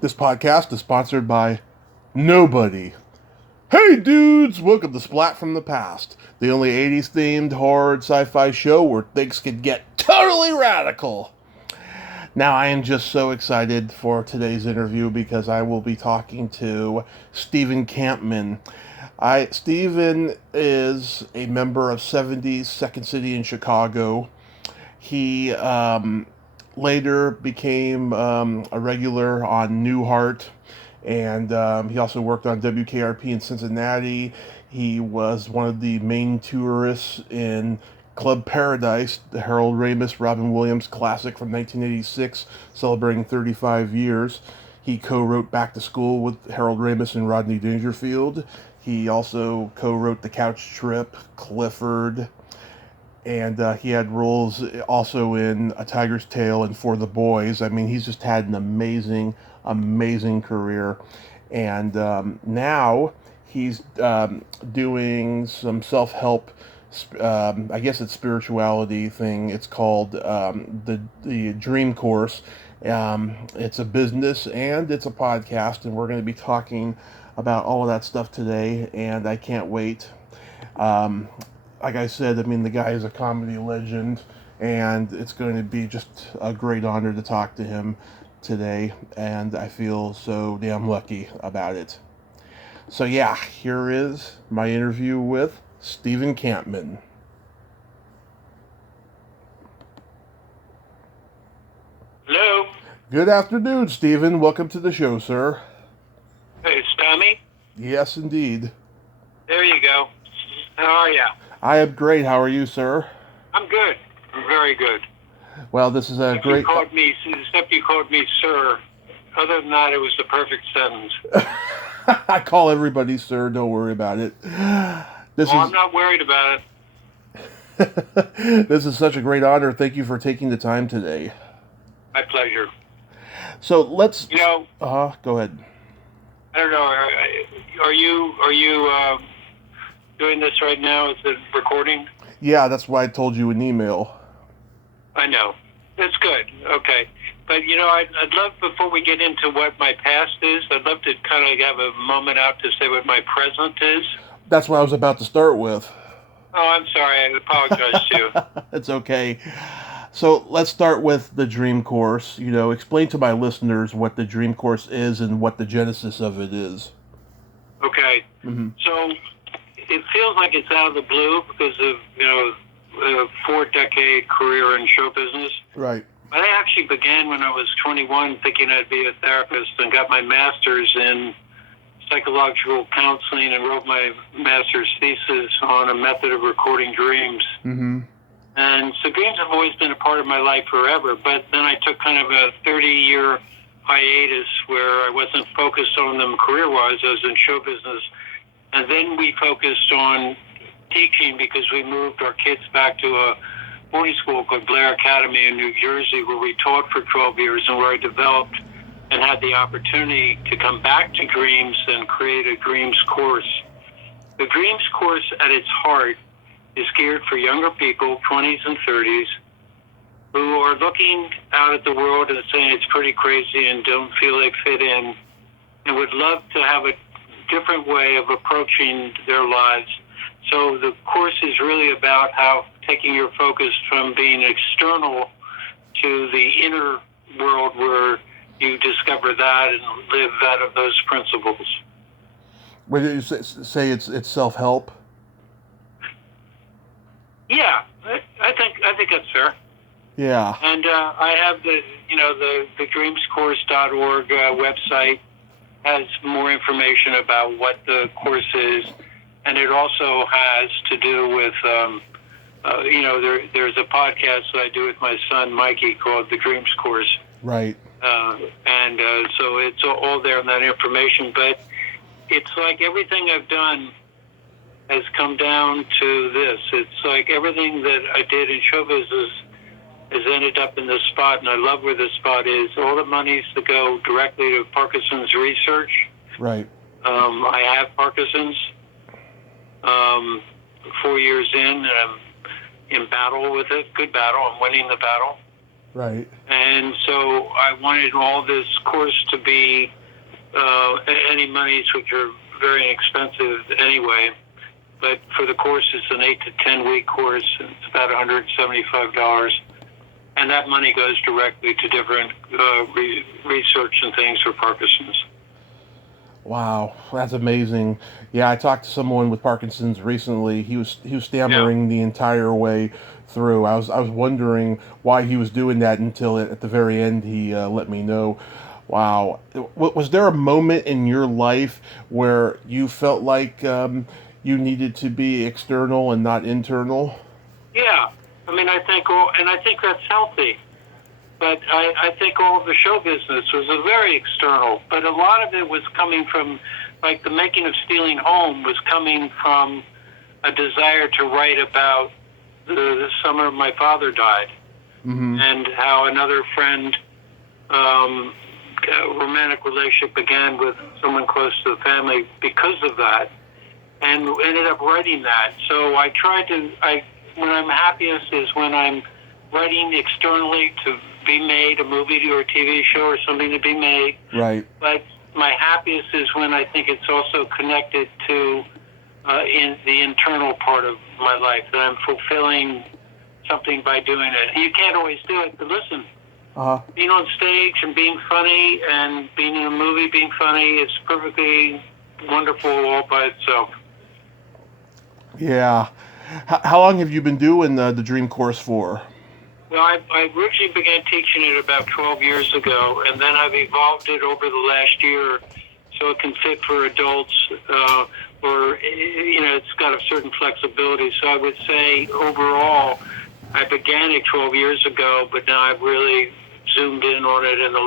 This podcast is sponsored by nobody. Hey dudes, welcome to Splat from the Past, the only 80s themed horror and sci-fi show where things can get totally radical. Now I am just so excited for today's interview because I will be talking to Stephen Kampmann. Stephen is a member of 70s Second City in Chicago. He later became a regular on Newhart, and he also worked on WKRP in Cincinnati. He was one of the main tourists in Club Paradise, the Harold Ramis, Robin Williams classic from 1986, celebrating 35 years. He co-wrote Back to School with Harold Ramis and Rodney Dangerfield. He also co-wrote The Couch Trip, Clifford, and he had roles also in A Tiger's Tale and For the Boys. I mean, he's just had an amazing, amazing career. And now he's doing some self-help, I guess it's spirituality thing. It's called the Dream Course. It's a business and it's a podcast, and we're going to be talking about all of that stuff today, and I can't wait. Like I said, I mean, the guy is a comedy legend, and it's going to be just a great honor to talk to him today, and I feel so damn lucky about it. So yeah, here is my interview with Stephen Kampmann. Hello. Good afternoon, Stephen. Welcome to the show, sir. Hey, it's Tommy. Yes, indeed. There you go. How are you? I am great. How are you, sir? I'm good. I'm very good. Well, this is a Except great... you called me sir. Other than that, it was the perfect sentence. I call everybody sir. Don't worry about it. I'm not worried about it. This is such a great honor. Thank you for taking the time today. My pleasure. So let's... Go ahead. I don't know. Are you doing this right now? Is it recording? Yeah, that's why I told you an email. I know. That's good. Okay. But, I'd love, before we get into what my past is, I'd love to kind of have a moment out to say what my present is. That's what I was about to start with. Oh, I'm sorry. I apologize to you. It's okay. So let's start with the Dream Course. Explain to my listeners what the Dream Course is and what the genesis of it is. Okay. Mm-hmm. So it feels like it's out of the blue because of, a 4-decade career in show business. Right. But I actually began when I was 21 thinking I'd be a therapist and got my master's in psychological counseling and wrote my master's thesis on a method of recording dreams. Mm-hmm. And so dreams have always been a part of my life forever, but then I took kind of a 30-year hiatus where I wasn't focused on them career-wise. I was in show business. And then we focused on teaching because we moved our kids back to a boarding school called Blair Academy in New Jersey, where we taught for 12 years and where I developed and had the opportunity to come back to dreams and create a dreams course. The dreams course at its heart is geared for younger people, 20s and 30s, who are looking out at the world and saying it's pretty crazy and don't feel they fit in, and would love to have a different way of approaching their lives. So the course is really about how taking your focus from being external to the inner world where you discover that and live out of those principles. What did you say it's self-help? Yeah, I think that's fair. Yeah. And I have the dreamscourse.org website has more information about what the course is, and it also has to do with there's a podcast that I do with my son Mikey called The Dreams Course. Right. So it's all there in that information, but it's like everything I've done has come down to this. It's like everything that I did in show business has ended up in this spot, and I love where this spot is. All the money's to go directly to Parkinson's research. Right. I have Parkinson's 4 years in, and I'm in battle with it. Good battle. I'm winning the battle. Right. And so I wanted all this course to be any monies, which are very inexpensive anyway. But for the course, it's an 8 to 10 week course. It's about $175, and that money goes directly to different research and things for Parkinson's. Wow, that's amazing. Yeah, I talked to someone with Parkinson's recently. He was stammering the entire way through. I was wondering why he was doing that until at the very end he let me know. Wow, was there a moment in your life where you felt like you needed to be external and not internal? Yeah, I mean, I think that's healthy. But I think all of the show business was a very external. But a lot of it was coming from, like the making of Stealing Home was coming from a desire to write about the summer my father died, Mm-hmm. and how another friend, a romantic relationship began with someone close to the family because of that, and ended up writing that. So when I'm happiest is when I'm writing externally to be made, a movie or a TV show or something to be made. Right. But my happiest is when I think it's also connected to in the internal part of my life, that I'm fulfilling something by doing it. You can't always do it, but listen, Uh-huh. being on stage and being funny and being in a movie being funny is perfectly wonderful all by itself. Yeah. How long have you been doing the Dream Course for? Well, I originally began teaching it about 12 years ago, and then I've evolved it over the last year so it can fit for adults, or, it's got a certain flexibility. So I would say overall, I began it 12 years ago, but now I've really zoomed in on it in the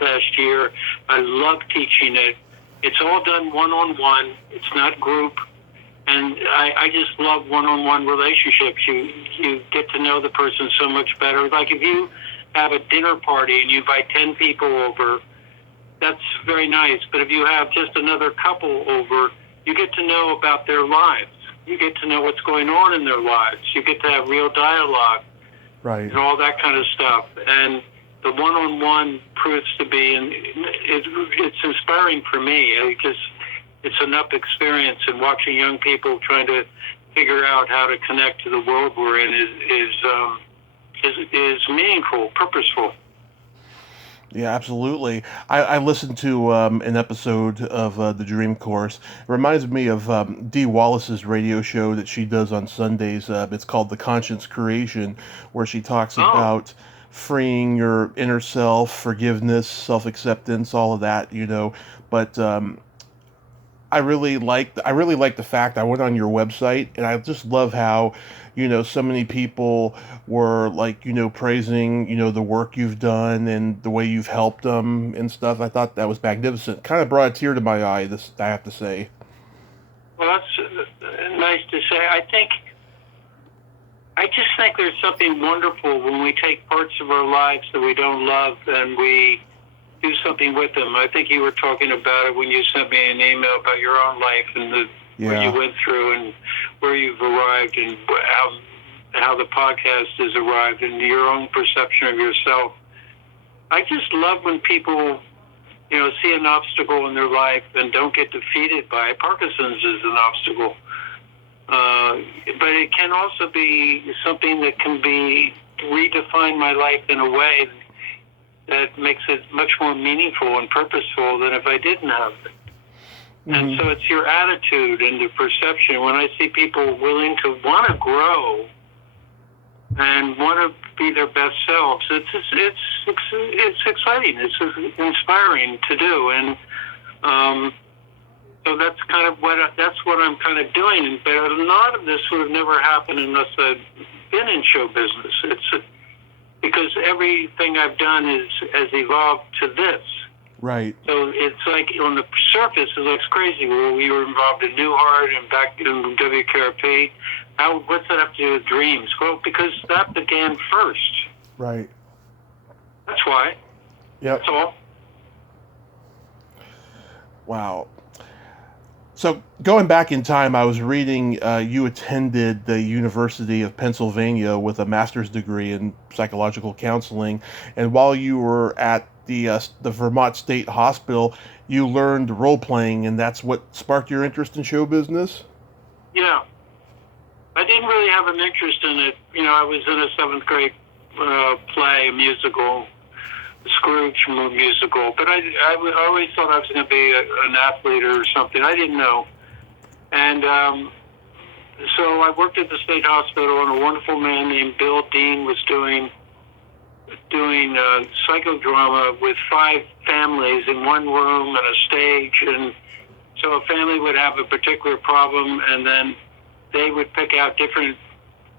last year. I love teaching it. It's all done one-on-one. It's not group. And I just love one-on-one relationships. You get to know the person so much better. Like if you have a dinner party and you invite 10 people over, that's very nice. But if you have just another couple over, you get to know about their lives. You get to know what's going on in their lives. You get to have real dialogue Right. and all that kind of stuff. And the one-on-one proves to be, and it's inspiring for me because it's enough experience, and watching young people trying to figure out how to connect to the world we're in is meaningful, purposeful. Yeah, absolutely. I listened to an episode of the Dream Course. It reminds me of Dee Wallace's radio show that she does on Sundays. It's called The Conscience Creation, where she talks about freeing your inner self, forgiveness, self-acceptance, all of that. But I really like the fact I went on your website, and I just love how so many people were like praising the work you've done and the way you've helped them and stuff. I thought that was magnificent. Kind of brought a tear to my eye. This I have to say. Well, that's nice to say. I just think there's something wonderful when we take parts of our lives that we don't love and we do something with them. I think you were talking about it when you sent me an email about your own life and where you went through and where you've arrived and how the podcast has arrived and your own perception of yourself. I just love when people, see an obstacle in their life and don't get defeated by it. Parkinson's is an obstacle. But it can also be something that can be redefine my life in a way that makes it much more meaningful and purposeful than if I didn't have it. Mm-hmm. And so it's your attitude and the perception. When I see people willing to want to grow and want to be their best selves, it's exciting. It's inspiring to do. And so that's kind of what I'm kind of doing. But a lot of this would have never happened unless I'd been in show business. Because everything I've done has evolved to this. Right. So it's like on the surface it looks crazy. Well, we were involved in Newhart and back in WKRP. What's that have to do with dreams? Well, because that began first. Right. That's why. Yep. That's all. Wow. So going back in time, I was reading you attended the University of Pennsylvania with a master's degree in psychological counseling, and while you were at the Vermont State Hospital, you learned role playing, and that's what sparked your interest in show business. Yeah, I didn't really have an interest in it. I was in a seventh grade play, a musical, Scrooge musical, but I always thought I was going to be an athlete or something. I didn't know. And so I worked at the state hospital, and a wonderful man named Bill Dean was doing psychodrama with 5 families in one room and a stage. And so a family would have a particular problem, and then they would pick out different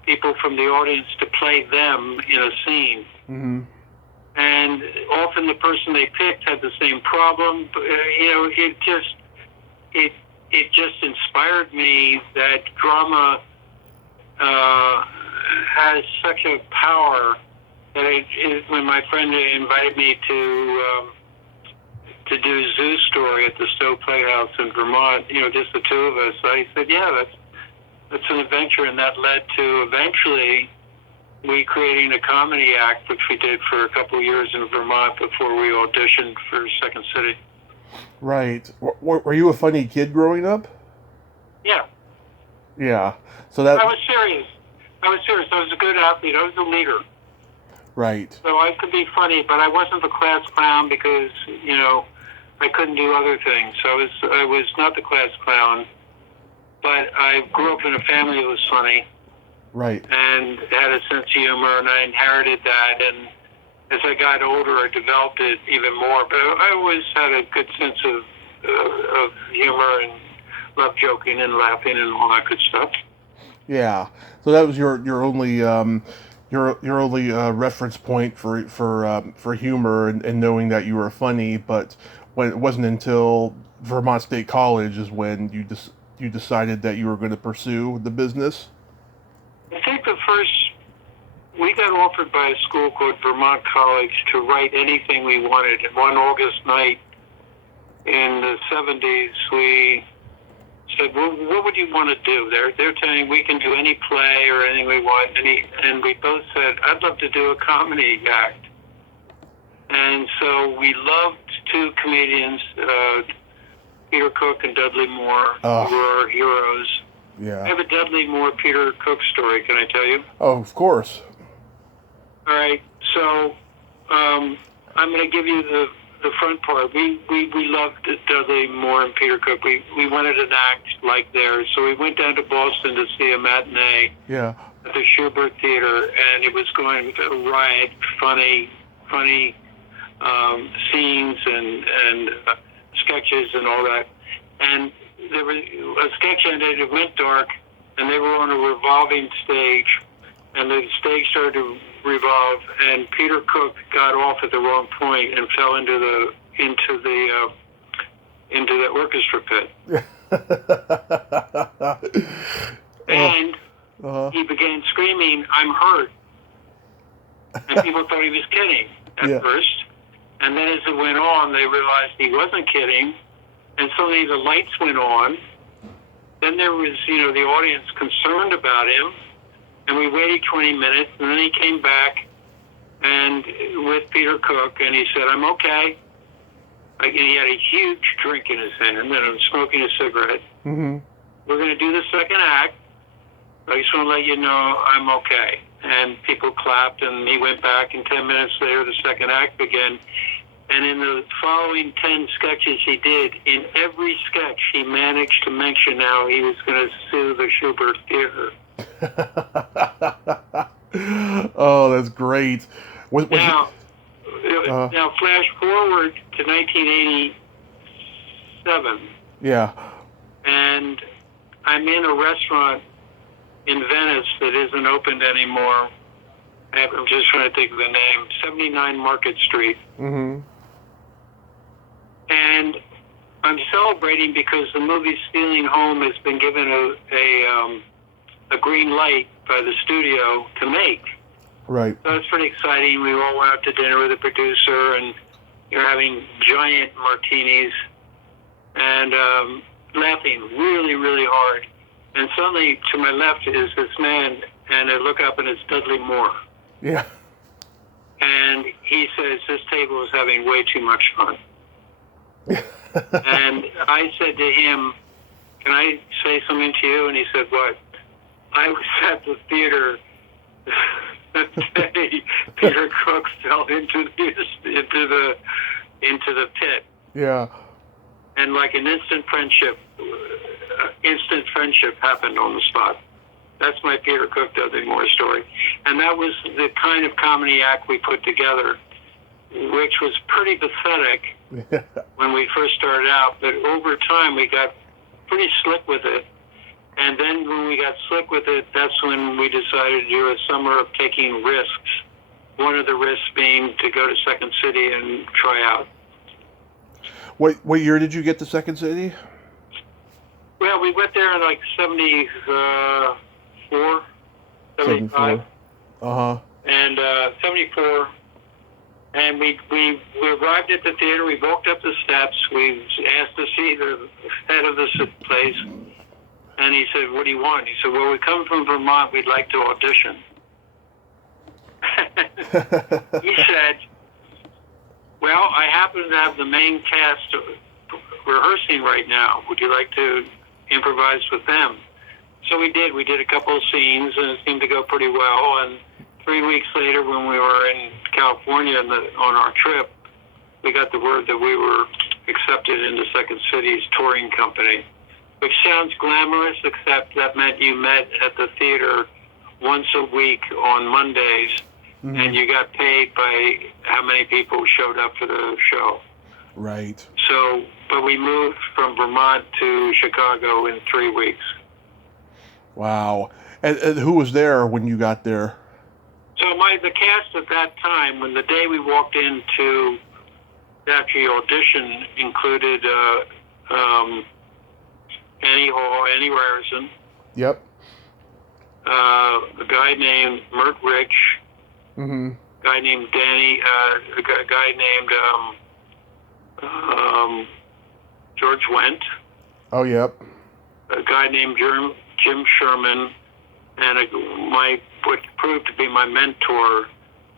people from the audience to play them in a scene. Mm-hmm. And often the person they picked had the same problem. It just inspired me that drama has such a power that when my friend invited me to do Zoo Story at the Stowe Playhouse in Vermont, just the two of us, I said, yeah, that's an adventure, and that led to eventually we creating a comedy act, which we did for a couple of years in Vermont before we auditioned for Second City. Right. Were you a funny kid growing up? Yeah. Yeah. So that. I was serious. I was a good athlete. I was a leader. Right. So I could be funny, but I wasn't the class clown because, I couldn't do other things. So I was not the class clown, but I grew up in a family that was funny. Right. And had a sense of humor, and I inherited that. And as I got older, I developed it even more. But I always had a good sense of humor and love joking and laughing and all that good stuff. Yeah. So that was your only reference point for humor and knowing that you were funny. But when it wasn't until Vermont State College is when you decided that you were going to pursue the business. I think we got offered by a school called Vermont College to write anything we wanted. And one August night in the 70s, we said, well, what would you want to do? They're telling we can do any play or anything we want. And we both said, I'd love to do a comedy act. And so we loved 2 comedians, Peter Cook and Dudley Moore, who were our heroes. Yeah. I have a Dudley Moore, Peter Cook story. Can I tell you? Oh, of course. All right. So I'm going to give you the front part. We loved Dudley Moore and Peter Cook. We wanted an act like theirs. So we went down to Boston to see a matinee. Yeah. At the Schubert Theater, and it was going a riot, funny scenes and sketches and all that. And there was a sketch ended, it went dark, and they were on a revolving stage, and the stage started to revolve, and Peter Cook got off at the wrong point and fell into the orchestra pit. And he began screaming, "I'm hurt." And people thought he was kidding at first. And then as it went on, they realized he wasn't kidding. And suddenly the lights went on. Then there was, the audience concerned about him. And we waited 20 minutes. And then he came back and with Peter Cook. And he said, "I'm okay." And he had a huge drink in his hand and was smoking a cigarette. Mm-hmm. "We're going to do the second act. I just want to let you know I'm okay." And people clapped, and he went back, and 10 minutes later, the second act began. And in the following 10 sketches he did, in every sketch, he managed to mention how he was going to sue the Schubert Theater. Oh, that's great. Now, flash forward to 1987. Yeah. And I'm in a restaurant in Venice that isn't opened anymore. I'm just trying to think of the name. 79 Market Street. Mm-hmm. And I'm celebrating because the movie Stealing Home has been given a green light by the studio to make. Right. So it's pretty exciting. We all went out to dinner with the producer, and you're having giant martinis. And laughing really, really hard. And suddenly, to my left is this man, and I look up, and it's Dudley Moore. Yeah. And he says, this table is having way too much fun. And I said to him, can I say something to you? And he said, what? I was at the theater the day Peter Cook fell into the pit. Yeah. And like an instant friendship happened on the spot. That's my Peter Cook Dudley Moore story. And that was the kind of comedy act we put together, which was pretty pathetic when we first started out. But over time, we got pretty slick with it. And then when we got slick with it, that's when we decided to do a summer of taking risks. One of the risks being to go to Second City and try out. What year did you get to Second City? Well, we went there in like 74, 75. Uh-huh. And 74. And we arrived at the theater. We walked up the steps. We asked to see the head of the place. And he said, what do you want? He said, well, we come from Vermont. We'd like to audition. He said, well, I happen to have the main cast rehearsing right now. Would you like to improvise with them? So we did. We did a couple of scenes, and it seemed to go pretty well. And 3 weeks later, when we were in California on our trip, we got the word that we were accepted into Second City's touring company, which sounds glamorous, except that meant you met at the theater once a week on Mondays, and you got paid by how many people showed up for the show. Right. So, but we moved from Vermont to Chicago in 3 weeks. Wow. And who was there when you got there? So the cast at that time, when the day we walked into after the audition, included Annie Hall, Annie Ryerson. Yep. A guy named Mert Rich. Mm-hmm. A guy named Danny. A guy named George Wendt. Oh, yep. A guy named Jim Sherman, and what proved to be my mentor,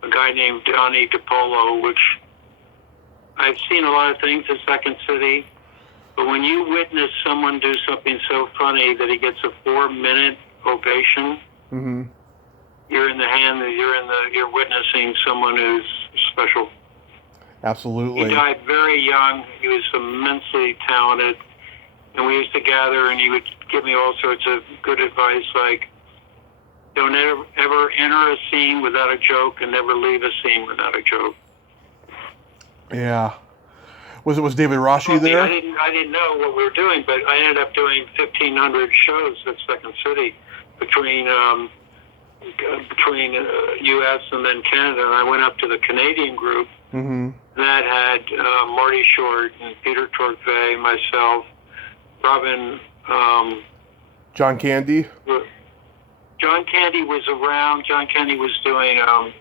a guy named Donnie DiPolo, which I've seen a lot of things at Second City, but when you witness someone do something so funny that he gets a 4-minute ovation, you're witnessing someone who's special. Absolutely. He died very young. He was immensely talented. And we used to gather, and he would give me all sorts of good advice, like, don't ever enter a scene without a joke, and never leave a scene without a joke. Yeah. Was David Rossi there? I didn't know what we were doing, but I ended up doing 1,500 shows at Second City between U.S. and then Canada. And I went up to the Canadian group that had Marty Short and Peter Tortve, myself, Robin. John Candy? John Candy was around. John Candy was doing, in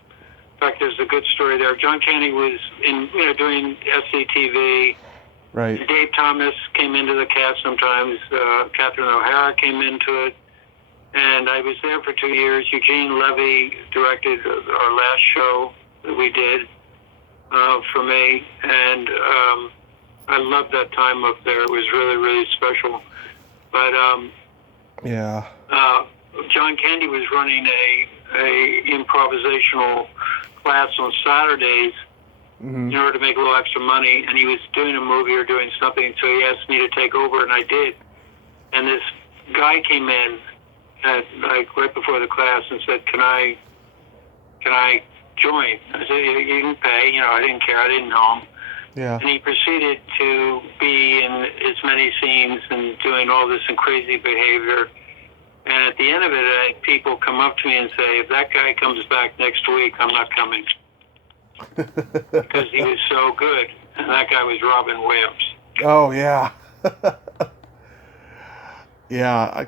fact, there's a good story there. John Candy was doing SCTV. Right. Dave Thomas came into the cast sometimes. Catherine O'Hara came into it. And I was there for 2 years. Eugene Levy directed our last show that we did for me. And I loved that time up there. It was really, really special. But John Candy was running a improvisational class on Saturdays in order to make a little extra money, and he was doing a movie or doing something, so he asked me to take over, and I did. And this guy came in right before the class and said, "Can I join?" I said, "You can pay." I didn't care. I didn't know him. Yeah. And he proceeded to be in as many scenes and doing all this crazy behavior. And at the end of it, I had people come up to me and say, if that guy comes back next week, I'm not coming. Because he was so good. And that guy was Robin Williams. Oh, yeah. Yeah,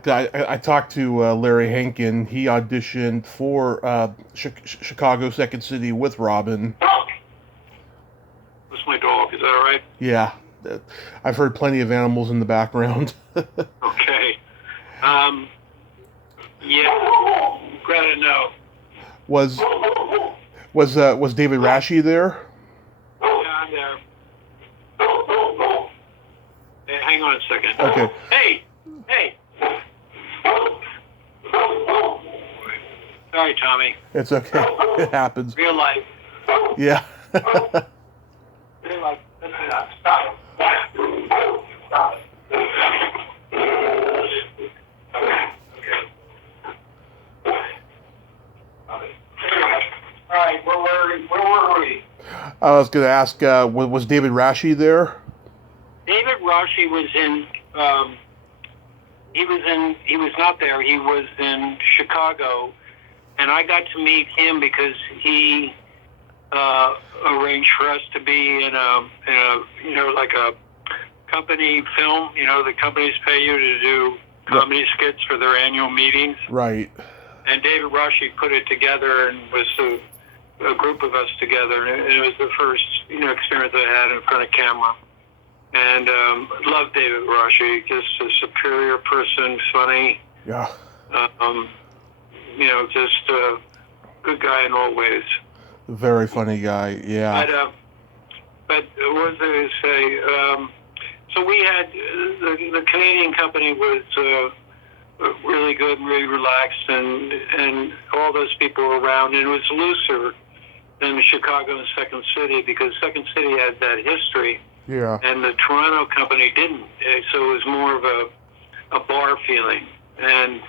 I talked to Larry Hankin. He auditioned for Chicago Second City with Robin. That's my dog. Is that all right? Yeah. I've heard plenty of animals in the background. Okay. Yeah. Greta, no. was was David Rashi there? Yeah, I'm there. Hey, hang on a second. Okay. Hey! Hey! Sorry, Tommy. It's okay. It happens. Real life. Yeah. Real life. Stop. Stop. All right, where were we? I was going to ask, was David Rashi there? David Rashi was in. He was not there. He was in Chicago, and I got to meet him because he arranged for us to be in a like a company film. The companies pay you to do comedy skits for their annual meetings. Right. And David Rashi put it together and was a group of us together. And it was the first experience I had in front of camera. And loved David Rashi, just a superior person, funny. Yeah. Just a good guy in all ways. Very funny guy. Yeah. But what was I going to say? So we had the Canadian company was really good and really relaxed, and all those people were around. And it was looser than Chicago and Second City because Second City had that history. Yeah. And the Toronto company didn't. So it was more of a bar feeling. And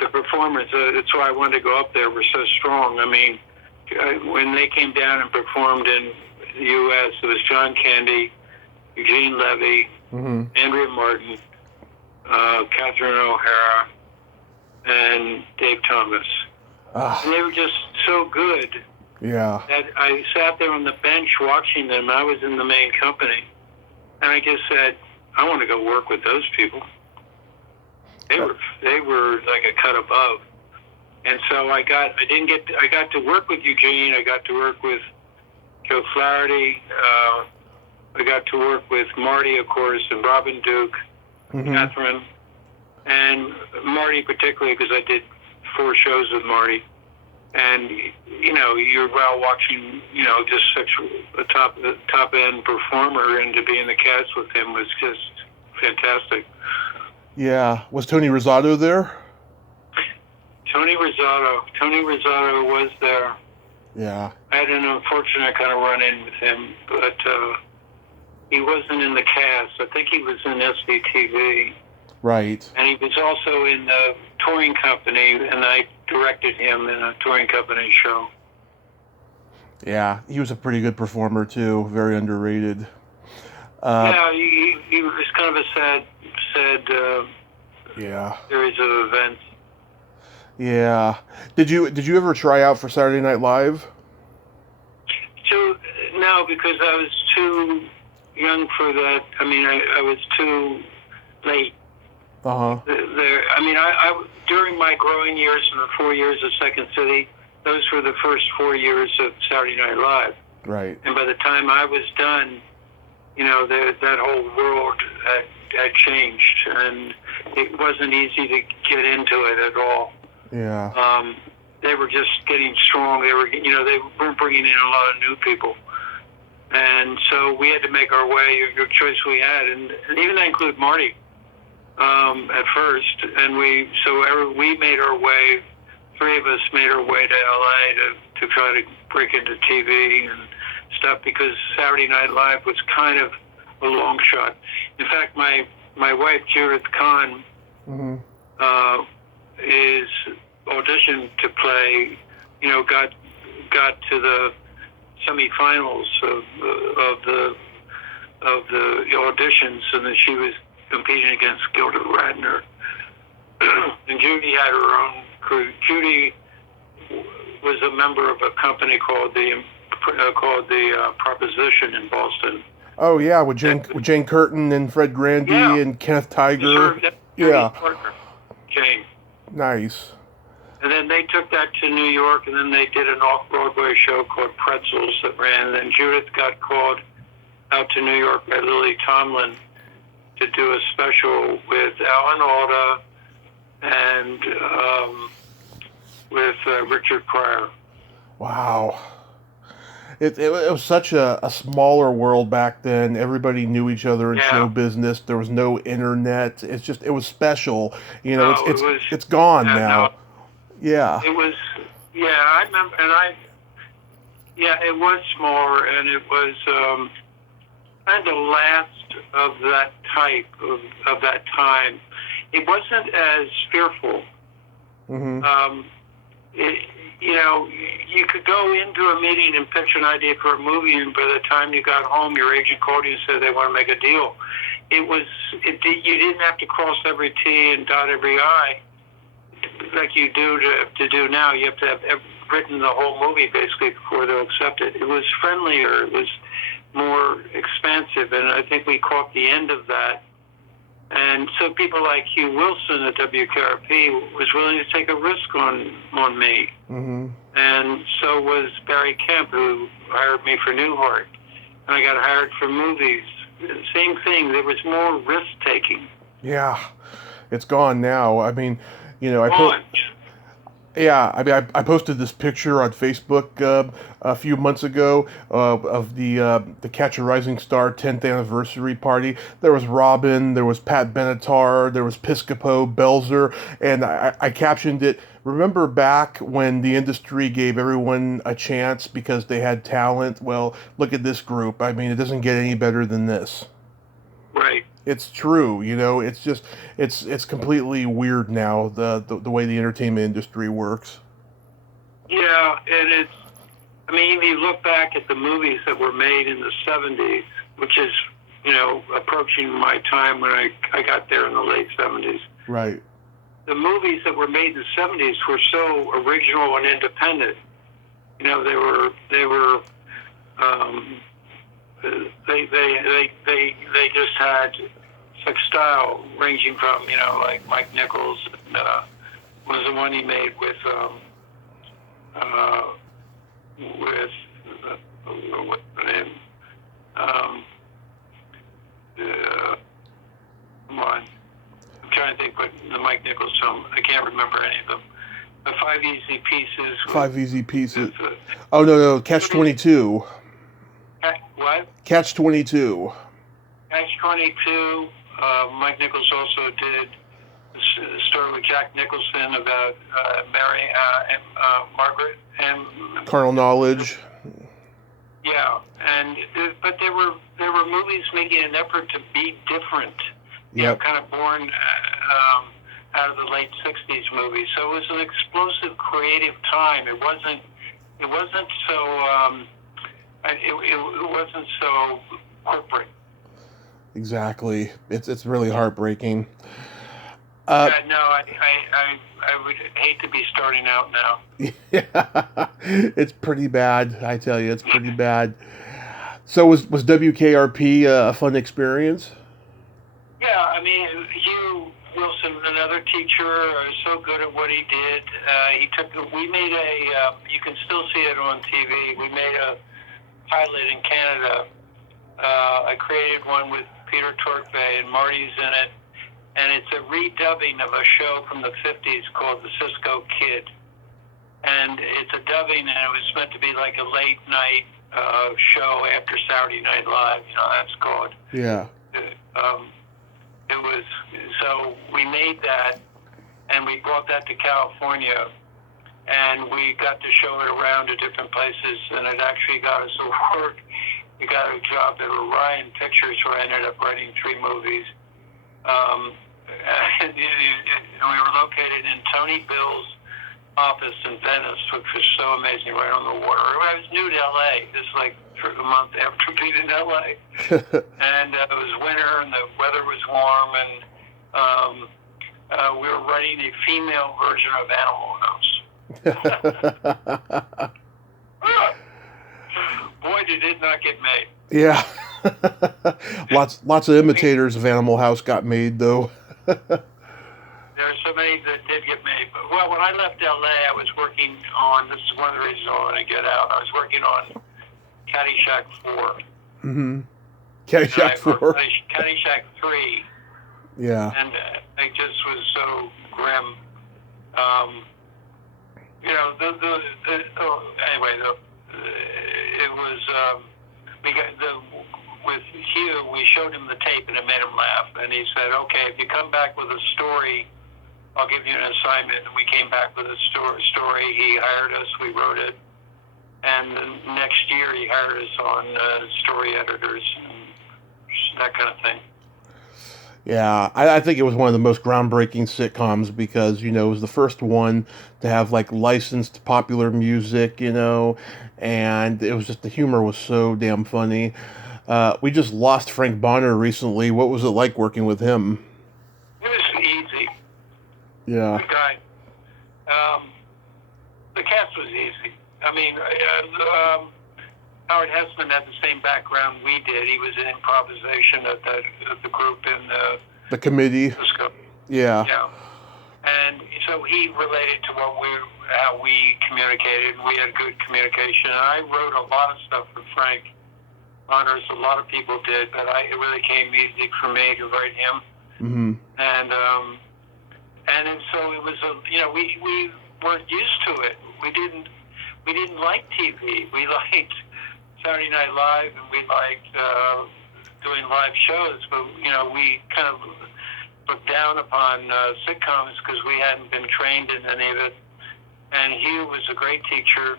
the performers, that's why I wanted to go up there, were so strong. I mean, when they came down and performed in the U.S., it was John Candy, Eugene Levy, Andrea Martin, Catherine O'Hara, and Dave Thomas. And they were just so good. Yeah. That I sat there on the bench watching them. I was in the main company. And I just said, I want to go work with those people. They were like a cut above. And so I got to work with Eugene. I got to work with Joe Flaherty. I got to work with Marty, of course, and Robin Duke, Catherine, and Marty particularly because I did 4 shows with Marty. And you're watching, just such a top end performer, and to be in the cast with him was just fantastic. Yeah. Was Tony Rosado there? Tony Rosado was there. Yeah. I had an unfortunate kind of run-in with him, but he wasn't in the cast. I think he was in SVTV. Right. And he was also in the touring company, and I directed him in a touring company show. Yeah, he was a pretty good performer too. Very underrated. Yeah, he was kind of a sad series of events. Yeah. Did you ever try out for Saturday Night Live? No, because I was too young for that. I mean, I was too late. I during my growing years in the 4 years of Second City, those were the first 4 years of Saturday Night Live. Right. And by the time I was done, that whole world had changed, and it wasn't easy to get into it at all. Yeah. They were just getting strong. They weren't bringing in a lot of new people. And so we had to make our way, your choice we had, and even that included Marty. At first, and we made our way. 3 of us made our way to LA to try to break into TV and stuff because Saturday Night Live was kind of a long shot. In fact, my wife Judith Kahn is auditioned to play. Got to the semifinals of the auditions, and then she was competing against Gilda Radner. And Judy had her own crew. Judy was a member of a company called the Proposition in Boston. Oh yeah, with Jane Curtin and Fred Grandy and Kenneth Tiger. Partner, Jane. Nice. And then they took that to New York, and then they did an off-Broadway show called Pretzels that ran. And then Judith got called out to New York by Lily Tomlin to do a special with Alan Alda and with Richard Pryor. Wow. It was such a smaller world back then. Everybody knew each other in show business. There was no internet. It was special. You know, it's gone now. No, Yeah. it was. Yeah, I remember, it was smaller, and it was kind of last of that type of that time. It wasn't as fearful. Mm-hmm. You could go into a meeting and pitch an idea for a movie, and by the time you got home, your agent called you and said they want to make a deal. You didn't have to cross every T and dot every I like you do to do now. You have to have written the whole movie basically before they'll accept it. It was friendlier. It was more expansive, and I think we caught the end of that. And so people like Hugh Wilson at WKRP was willing to take a risk on me. Mm-hmm. And so was Barry Kemp, who hired me for Newhart. And I got hired for movies. Same thing. There was more risk-taking. Yeah. It's gone now. I mean, I posted this picture on Facebook a few months ago of the Catch a Rising Star 10th anniversary party. There was Robin, there was Pat Benatar, there was Piscopo, Belzer, and I captioned it, "Remember back when the industry gave everyone a chance because they had talent? Well, look at this group. I mean, it doesn't get any better than this." Right. It's true, it's completely weird now, the way the entertainment industry works. Yeah, and if you look back at the movies that were made in the 70s, which is, approaching my time when I got there in the late 70s. Right. The movies that were made in the 70s were so original and independent. They just had such style, ranging from like Mike Nichols was the one he made with what name? Come on, I'm trying to think. But the Mike Nichols film, I can't remember any of them. The Five Easy Pieces. Five Easy Pieces. Oh no, Catch-22. What? Catch-22. Catch-22. Mike Nichols also did a story with Jack Nicholson about Margaret and Carnal Knowledge. Yeah, but there were movies making an effort to be different. Yep. Kind of born out of the late '60s movies. So it was an explosive, creative time. It wasn't so. It wasn't so corporate. Exactly. It's really heartbreaking. No, I would hate to be starting out now. Yeah, it's pretty bad. I tell you, it's pretty bad. So was WKRP a fun experience? Yeah, Hugh Wilson, another teacher, so good at what he did. We made you can still see it on TV. We made a pilot in Canada. I created one with Peter Torkvay, and Marty's in it. And it's a redubbing of a show from the 50s called The Cisco Kid. And it's a dubbing, and it was meant to be like a late night show after Saturday Night Live. That's called. Yeah. So we made that, and we brought that to California, and we got to show it around to different places, and it actually got us a work. We got a job at Orion Pictures, where I ended up writing 3 movies. And we were located in Tony Bill's office in Venice, which was so amazing, right on the water. I was new to LA, just like for a month after being in LA. And it was winter, and the weather was warm, and we were writing a female version of Animal House. Boy, did it not get made. Yeah. lots of imitators of Animal House got made, though. There are so many that did get made. But, well, when I left LA, I was working on, this is one of the reasons I want to get out, I was working on Caddyshack 4. Mm-hmm. Caddyshack or 4. Caddyshack 3. Yeah. And it just was so grim. You know, anyway, it was, with Hugh, we showed him the tape and it made him laugh. And he said, okay, if you come back with a story, I'll give you an assignment. And we came back with a story. He hired us. We wrote it. And the next year he hired us on story editors and that kind of thing. Yeah, I think it was one of the most groundbreaking sitcoms because, you know, it was the first one to have like licensed popular music, you know, and it was just the humor was so damn funny. We just lost Frank Bonner recently. What was it like working with him? It was easy. Yeah. Good guy. The cast was easy. I mean, Howard Hessman had the same background we did. He was in improvisation at the group in the committee. Cisco. Yeah. Yeah. And so he related to how we communicated. We had good communication. And I wrote a lot of stuff for Frank Honors. A lot of people did, but it really came easy for me to write him. Mm-hmm. And so it was we weren't used to it. We didn't like TV. We liked Saturday Night Live, and we liked doing live shows, but we kind of looked down upon sitcoms because we hadn't been trained in any of it. And Hugh was a great teacher,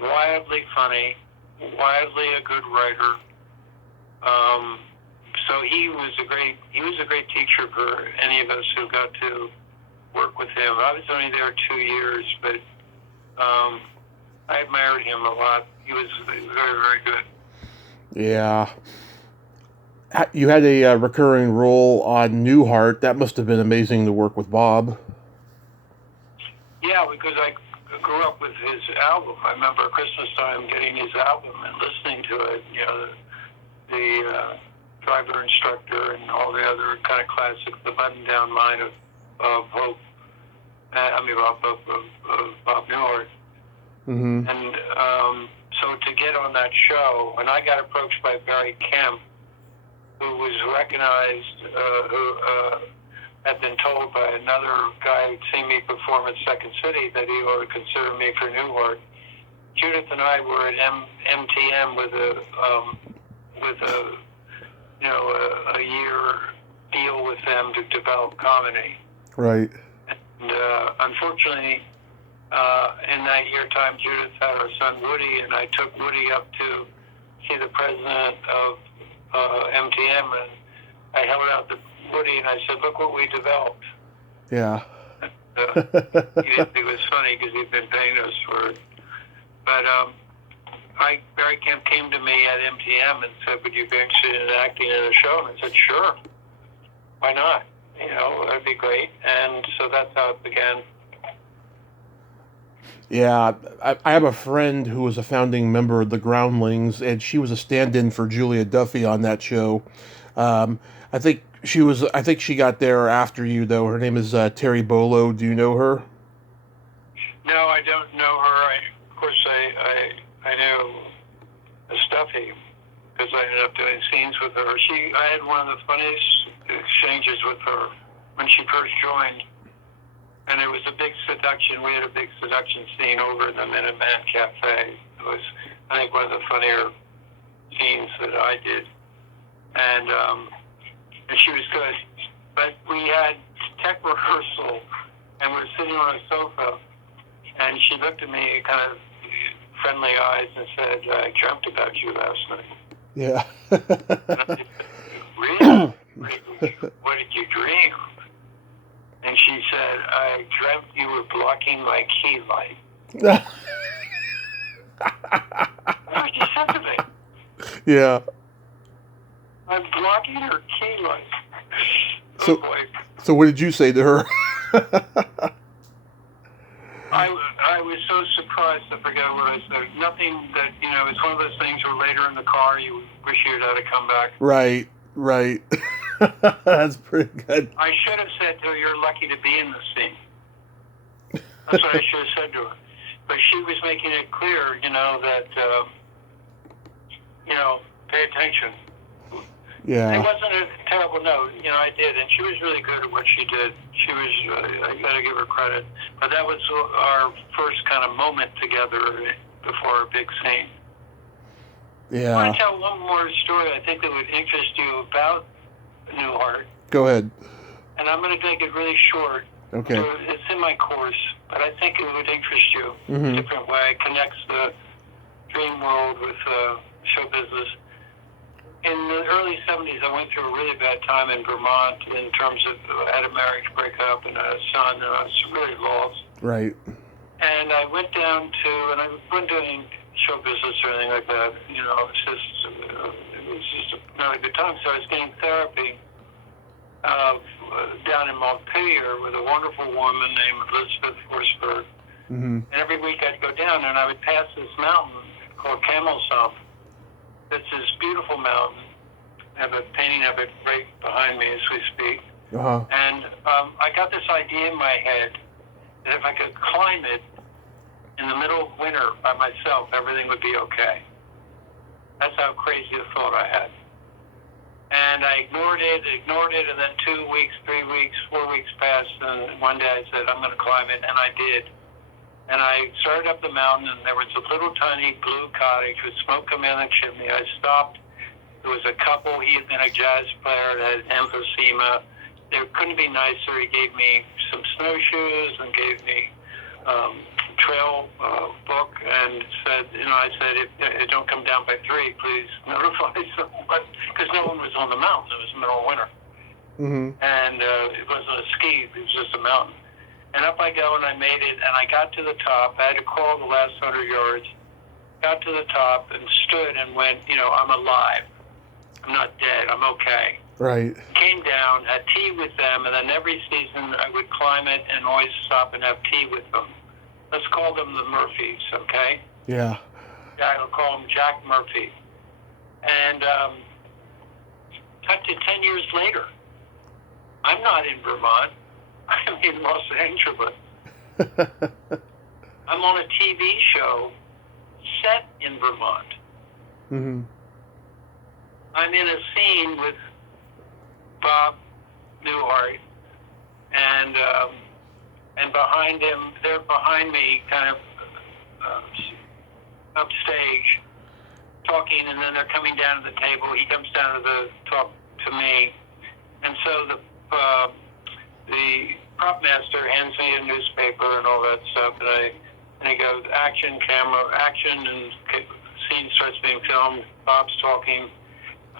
wildly funny, wildly a good writer. So he was a great teacher for any of us who got to work with him. I was only there 2 years, but I admired him a lot. He was very, very good. Yeah. You had a recurring role on Newhart. That must have been amazing to work with Bob. Yeah, because I grew up with his album. I remember Christmas time getting his album and listening to it. You know, the driver instructor and all the other kind of classics, the button-down line of Hope. Of Bob Newhart. Mm-hmm. And so to get on that show, and I got approached by Barry Kemp, who was recognized, who had been told by another guy who'd seen me perform at Second City that he ought to consider me for Newhart. Judith and I were at MTM with a year deal with them to develop comedy. Right. And unfortunately, in that year time, Judith had our son Woody, and I took Woody up to see the president of MTM, and I held out to Woody, and I said, "Look what we developed." Yeah. And, he didn't think it was funny because he'd been paying us for it. But Barry Kemp came to me at MTM and said, "Would you be interested in acting in a show?" And I said, "Sure. Why not? That'd be great." And so that's how it began. Yeah, I have a friend who was a founding member of the Groundlings, and she was a stand-in for Julia Duffy on that show. I think she got there after you, though. Her name is Terry Bolo. Do you know her? No, I don't know her. Of course, I knew Stuffy because I ended up doing scenes with her. I had one of the funniest exchanges with her when she first joined. And it was a big seduction. We had a big seduction scene over in the Minuteman Cafe. It was, I think, one of the funnier scenes that I did. And she was good. But we had tech rehearsal, and we were sitting on a sofa, and she looked at me kind of friendly eyes and said, "I dreamt about you last night." Yeah. And I said, "Really? What did you dream?" And she said, "I dreamt you were blocking my key light." That's what she said to me. Yeah. I'm blocking her key light. So, oh boy. So what did you say to her? I was so surprised. I forgot what I said. Nothing that, it's one of those things where later in the car you wish you'd had to come back. Right. That's pretty good. I should have said to her, "You're lucky to be in the scene." That's what I should have said to her. But she was making it clear, that, pay attention. Yeah. It wasn't a terrible note, I did, and she was really good at what she did. She was, I got to give her credit. But that was our first kind of moment together before our big scene. I want Yeah. to tell one more story I think that would interest you about Newhart, Go ahead. and I'm going to make it really short. Okay. So it's in my course, but I think it would interest you Mhm. in a different way. It connects the dream world with show business. In the early 70s, I went through a really bad time in Vermont in terms of I had a marriage breakup and a son, and I was really lost. Right. And I went down to, and I wasn't doing show business or anything like that. It was just not a good time. So I was getting therapy down in Montpelier with a wonderful woman named Elizabeth Forsberg. Mhm. And every week I'd go down, and I would pass this mountain called Kampmann. It's this beautiful mountain. I have a painting of it right behind me as we speak. Uh-huh. And I got this idea in my head that if I could climb it in the middle of winter by myself, everything would be okay. That's how crazy a thought I had. And I ignored it, and then 2 weeks, 3 weeks, 4 weeks passed, and one day I said, I'm going to climb it, and I did. And I started up the mountain, and there was a little tiny blue cottage with smoke coming out of the chimney. I stopped. There was a couple. He had been a jazz player that had emphysema. There couldn't be nicer. He gave me some snowshoes and gave me trail book and said, I said, if don't come down by 3, please notify someone, because no one was on the mountain. It was the middle of winter. Mm-hmm. And it wasn't a ski. It was just a mountain. And up I go, and I made it, and I got to the top. I had to crawl the last 100 yards. Got to the top and stood and went, I'm alive. I'm not dead. I'm okay. Right. Came down, had tea with them, and then every season I would climb it and always stop and have tea with them. Let's call them the Murphys, okay? Yeah. I'll call them Jack Murphy. And cut to 10 years later. I'm not in Vermont. I'm in Los Angeles. I'm on a TV show set in Vermont. Mm-hmm. I'm in a scene with Bob Newhart, and behind him, they're behind me, kind of upstage, talking, and then they're coming down to the table. He comes down to the talk to me, and so the prop master hands me a newspaper and all that stuff, and he goes, action, camera, action, and scene starts being filmed. Bob's talking.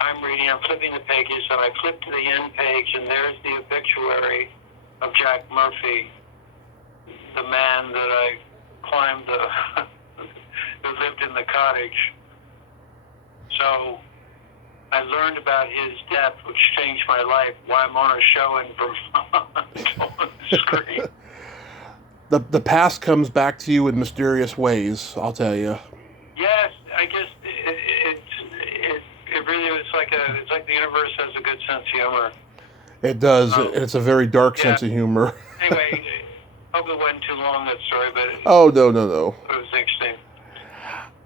I'm reading, I'm flipping the pages, and I flip to the end page, and there's the obituary of Jack Murphy, the man that I climbed who lived in the cottage. So I learned about his death, which changed my life, why I'm on a show in Vermont on the screen. The past comes back to you in mysterious ways, I'll tell you. Yes, I guess it really is it's like the universe has a good sense of humor. It does, and it's a very dark sense of humor. Anyway, hope it wasn't too long, that story, but no. It was interesting.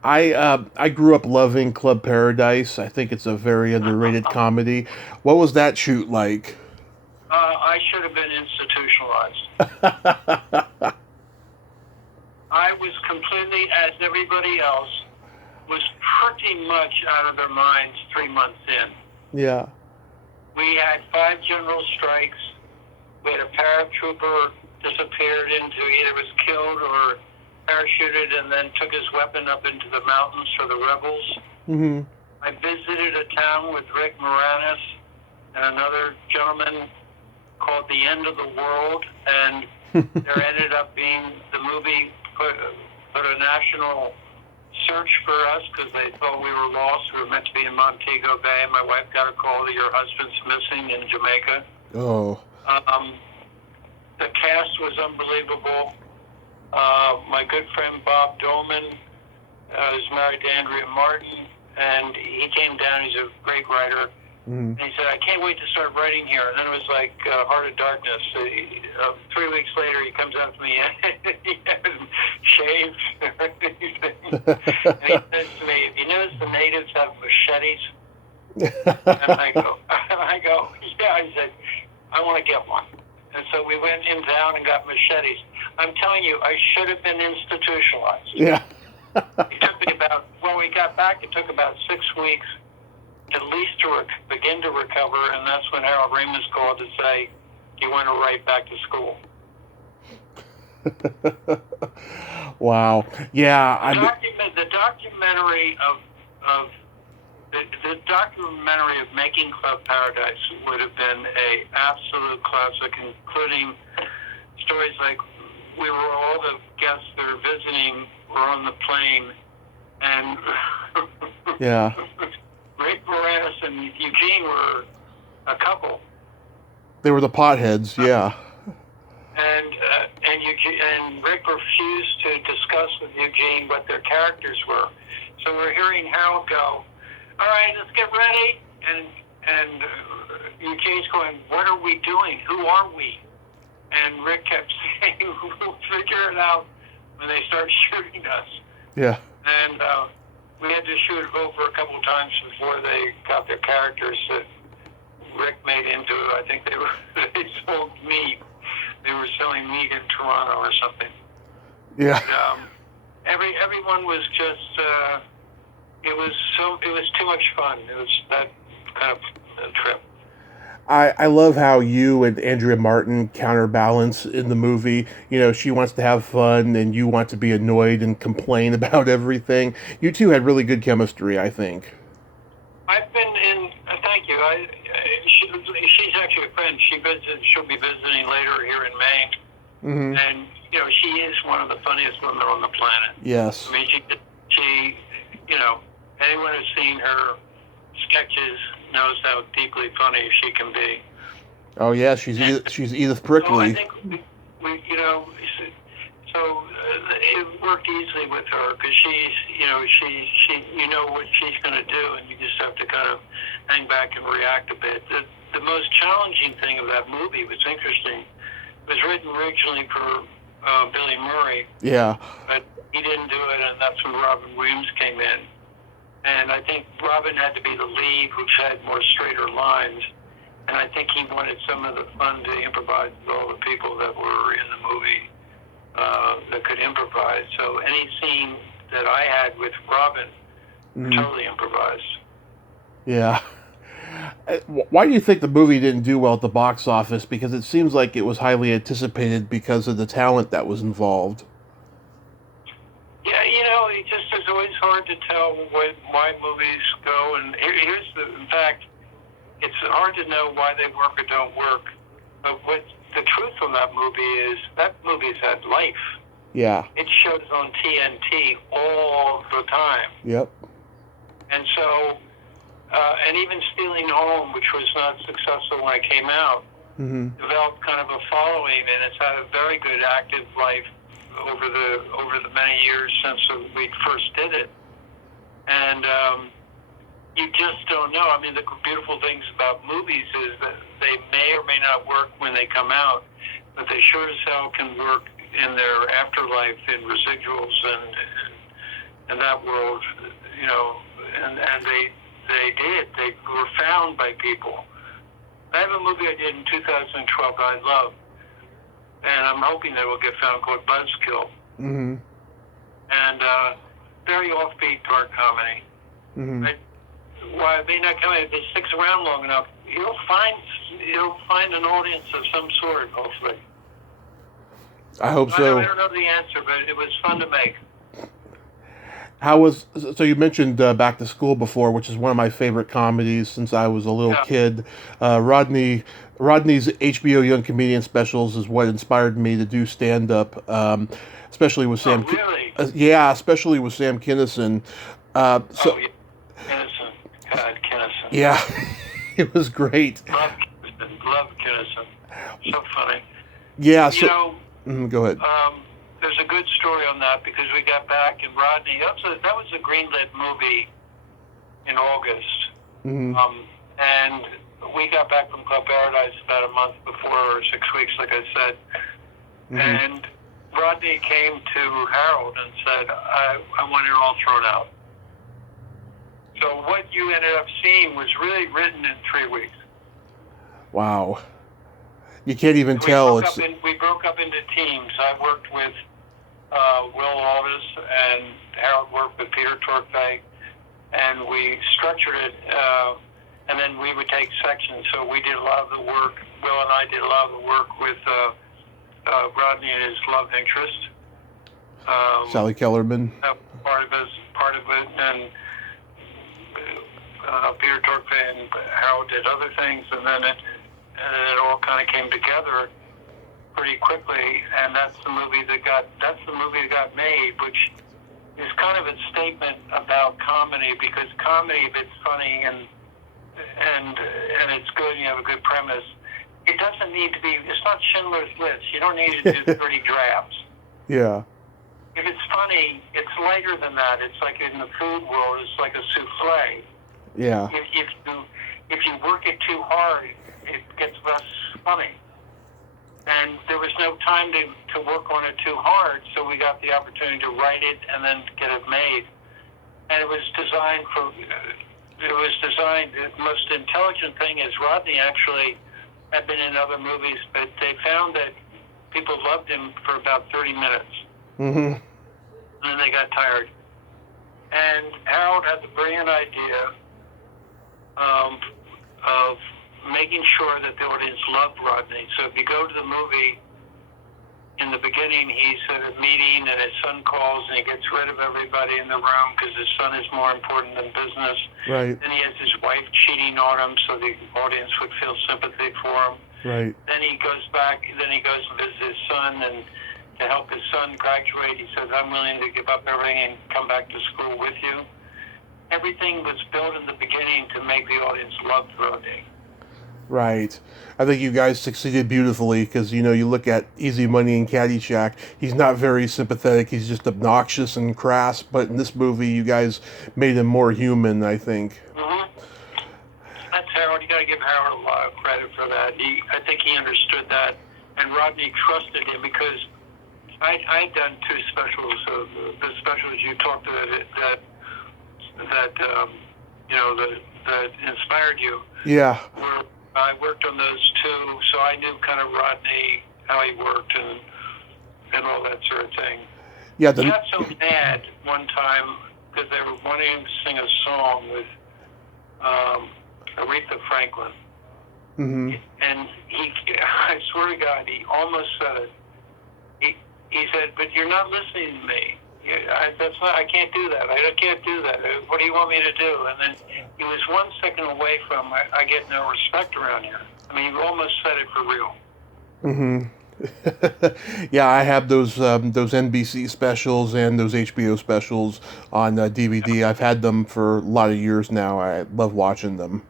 I grew up loving Club Paradise. I think it's a very underrated comedy. What was that shoot like? I should have been institutionalized. I was completely, as everybody else, was pretty much out of their minds 3 months in. Yeah. We had 5 general strikes. We had a paratrooper disappeared either was killed or parachuted and then took his weapon up into the mountains for the rebels. Mm-hmm. I visited a town with Rick Moranis and another gentleman called The End of the World, and there ended up being the movie put a national search for us because they thought we were lost. We were meant to be in Montego Bay. My wife got a call that your husband's missing in Jamaica. Oh. The cast was unbelievable. My good friend Bob Dolman is married to Andrea Martin, and he came down. He's a great writer. Mm-hmm. And he said, I can't wait to start writing here. And then it was like Heart of Darkness. 3 weeks later, he comes up to me and he hasn't shaved or anything. And he says to me, "Have you noticed the natives have machetes?" And I go, yeah. I said, I want to get one. And so we went in town and got machetes. I'm telling you, I should have been institutionalized. Yeah. It took me when we got back, it took about 6 weeks at least to begin to recover, and that's when Harold Ramis called to say, "Do you want to write back to school?" Wow. Yeah. The documentary of the documentary of Making Club Paradise would have been a absolute classic, including stories like all the guests that are visiting were on the plane, and Yeah. Rick Moranis and Eugene were a couple. They were the potheads, yeah. And Rick refused to discuss with Eugene what their characters were. So we're hearing Harold go, "All right, let's get ready." And Eugene's going, "What are we doing? Who are we?" And Rick kept saying, "We'll figure it out when they start shooting us." Yeah. And we had to shoot it over a couple times before they got their characters that Rick made into, I think they sold meat. They were selling meat in Toronto or something. Yeah. Everyone was just, it was too much fun. It was that kind of trip. I love how you and Andrea Martin counterbalance in the movie. You know, she wants to have fun and you want to be annoyed and complain about everything. You two had really good chemistry, I think. I've been in, thank you. She's actually a friend. She'll be visiting later here in May. Mm-hmm. And, she is one of the funniest women on the planet. Yes. I mean, she anyone who's seen her sketches knows how deeply funny she can be. Oh yeah, she's Edith Prickly. So I think it worked easily with her because she's she what she's going to do, and you just have to kind of hang back and react a bit. The most challenging thing of that movie was interesting. It was written originally for Billy Murray. Yeah. But he didn't do it, and that's when Robin Williams came in. And I think Robin had to be the lead, which had more straighter lines. And I think he wanted some of the fun to improvise with all the people that were in the movie that could improvise. So any scene that I had with Robin, totally improvised. Yeah. Why do you think the movie didn't do well at the box office? Because it seems like it was highly anticipated because of the talent that was involved. Yeah, it's always hard to tell why movies go. And in fact, it's hard to know why they work or don't work. But what the truth on that movie is, that movie's had life. Yeah. It shows on TNT all the time. Yep. And so, and even Stealing Home, which was not successful when it came out, developed kind of a following, and it's had a very good active life over the many years since we first did it. And you just don't know. I mean, the beautiful things about movies is that they may or may not work when they come out, but they sure as hell can work in their afterlife in residuals and that world, and they did. They were found by people. I have a movie I did in 2012 that I love, and I'm hoping that it will get found, called Buzzkill. Mm-hmm. And very offbeat dark comedy. Mm-hmm. But while it may not come, if it sticks around long enough, you'll find an audience of some sort, hopefully. I hope so. I don't know the answer, but it was fun to make. So you mentioned Back to School before, which is one of my favorite comedies since I was a little kid. Rodney's HBO Young Comedian specials is what inspired me to do stand-up, especially with Sam. Really? Especially with Sam Kinison. Kinison. God, Kinison. Yeah, it was great. Love Kinison. So funny. Yeah. Go ahead. There's a good story on that because we got back and Rodney. That was a greenlit movie in August. Mm-hmm. And we got back from Club Paradise about a month before, or 6 weeks, like I said. Mm-hmm. And Rodney came to Harold and said, I want it all thrown out. So what you ended up seeing was really written in 3 weeks. Wow. You can't even tell. We broke up into teams. I worked with Will Aldis, and Harold worked with Peter Torkvey, and we structured it, and then we would take sections. So we did a lot of the work. Will and I did a lot of the work with Rodney and his love interest. Sally Kellerman. Part of it, and Peter Torkvey and Harold did other things, and then it all kind of came together pretty quickly, and that's the movie that got made, which is kind of a statement about comedy, because comedy, if it's funny and it's good, and you have a good premise, it doesn't need to be. It's not Schindler's List. You don't need to do 30 drafts. Yeah. If it's funny, it's lighter than that. It's like in the food world, it's like a souffle. Yeah. If you work it too hard, it gets less funny. And there was no time to work on it too hard, so we got the opportunity to write it and then get it made. And it was designed for. The most intelligent thing is Rodney actually had been in other movies, but they found that people loved him for about 30 minutes. Mm-hmm. And then they got tired. And Harold had the brilliant idea of making sure that the audience loved Rodney. So if you go to the movie, in the beginning, he's at a meeting and his son calls and he gets rid of everybody in the room because his son is more important than business. Right. Then he has his wife cheating on him, so the audience would feel sympathy for him. Right. Then he goes back, then he goes and visits his son, and to help his son graduate, he says, I'm willing to give up everything and come back to school with you. Everything was built in the beginning to make the audience love Rodney. Right. I think you guys succeeded beautifully because, you look at Easy Money and Caddyshack, he's not very sympathetic, he's just obnoxious and crass, but in this movie you guys made him more human, I think. Mm-hmm. That's Harold. You got to give Harold a lot of credit for that. I think he understood that, and Rodney trusted him because I'd done 2 specials, so the specials you talked about that inspired you. Yeah. I worked on those 2, so I knew kind of Rodney, how he worked, and all that sort of thing. Yeah. He got so mad one time because they were wanting him to sing a song with Aretha Franklin. Mm-hmm. And I swear to God, he almost said it. He said, but you're not listening to me. I can't do that. I can't do that. What do you want me to do? And then he was 1 second away from, I get no respect around here. I mean, you almost said it for real. Mm-hmm. Yeah, I have those NBC specials and those HBO specials on DVD. I've had them for a lot of years now. I love watching them.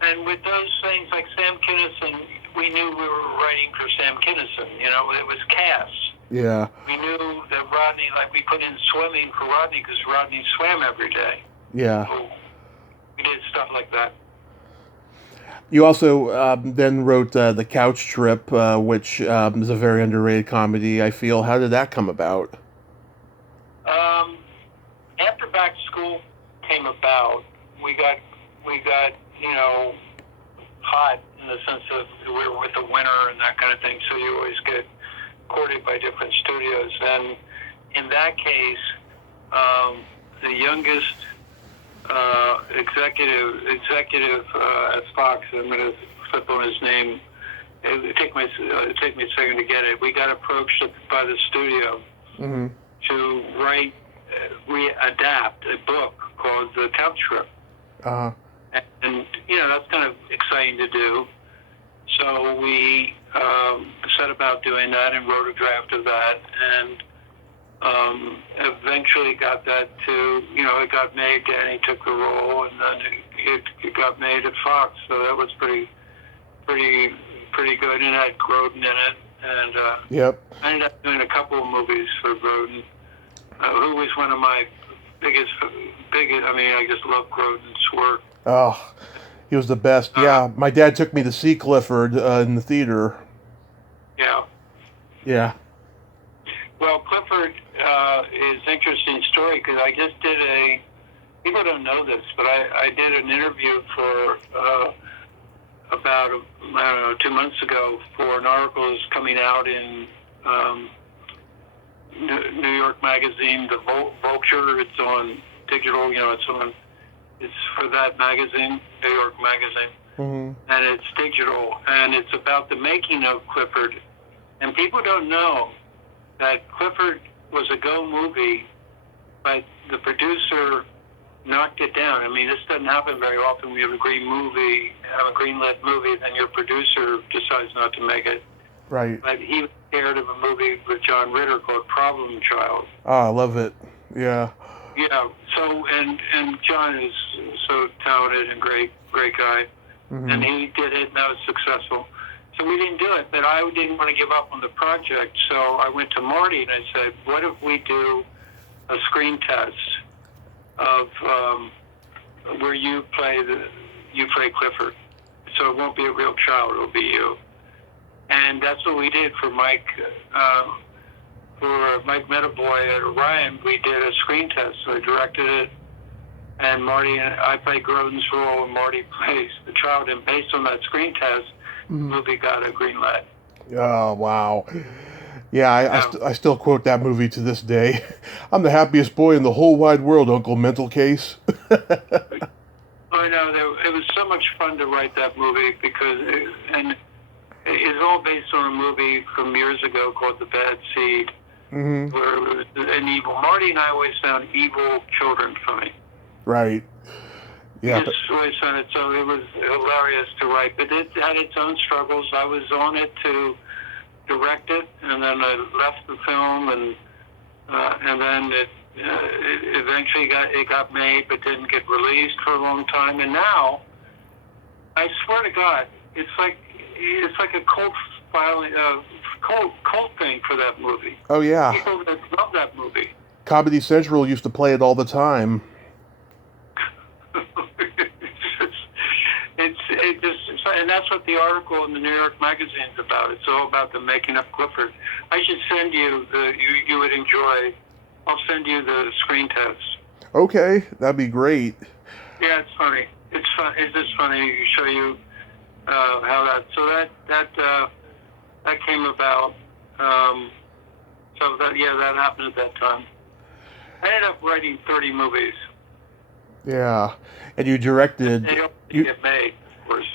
And with those things like Sam Kinison, we knew we were writing for Sam Kinison. It was cast. Yeah. We knew that Rodney, like we put in swimming for Rodney because Rodney swam every day. Yeah. So we did stuff like that. You also then wrote The Couch Trip, which is a very underrated comedy, I feel. How did that come about? After Back to School came about, we got hot in the sense of we were with the winter and that kind of thing, so you always get courted by different studios. And in that case, the youngest executive at Fox, I'm going to flip on his name. It'd take me a second to get it. We got approached by the studio mm-hmm. to adapt a book called The Couch Trip. Uh-huh. And that's kind of exciting to do. So we set about doing that and wrote a draft of that, and eventually got that to, it got made. Danny took the role, and then it got made at Fox. So that was pretty good, and it had Grodin in it. And yep. I ended up doing a couple of movies for Grodin, who was one of my biggest. I just love Grodin's work. Oh, He was the best. Yeah, my dad took me to see Clifford in the theater. Yeah. Yeah. Well, Clifford is an interesting story because I just did people don't know this, but I did an interview for about, I don't know, 2 months ago for an article that's coming out in New York Magazine, the Vulture. It's on digital, it's for that magazine, New York Magazine. Mm-hmm. And it's digital, and it's about the making of Clifford. And people don't know that Clifford was a go movie, but the producer knocked it down. I mean, this doesn't happen very often. We have a greenlit movie, then your producer decides not to make it. Right. But he was scared of a movie with John Ritter called Problem Child. Ah, I love it. Yeah. Yeah. So and John is so talented and great guy, Mm-hmm. and he did it, and that was successful. So we didn't do it, but I didn't want to give up on the project. So I went to Marty and I said, "What if we do a screen test of where you play Clifford? So it won't be a real child; it'll be you." And that's what we did for Mike. For Mike Metaboy at Orion, we did a screen test. So I directed it, and Marty and I played Grodin's role, and Marty plays the child. And based on that screen test, the movie got a green light. Oh, wow. Yeah, I still quote that movie to this day. I'm the happiest boy in the whole wide world, Uncle Mental Case. I know. It was so much fun to write that movie because it's all based on a movie from years ago called The Bad Seed, Mm-hmm. where it was an evil. Marty and I always found evil children funny. Right. Yeah. Yes, always found it. So it was hilarious to write, but it had its own struggles. I was on it to direct it, and then I left the film, and then it eventually got made, but didn't get released for a long time. And now, I swear to God, it's like a cult thing for that movie. Oh, yeah. People that love that movie. Comedy Central used to play it all the time. And that's what the article in the New York Magazine is about. It's all about the making of Clifford. I should send you you would enjoy. I'll send you the screen test. Okay, that'd be great. Yeah, it's funny. It's fun. It's just funny to show you how that. So that came about. So that happened at that time. I ended up writing 30 movies. Yeah, and you directed. They don't get made, of course.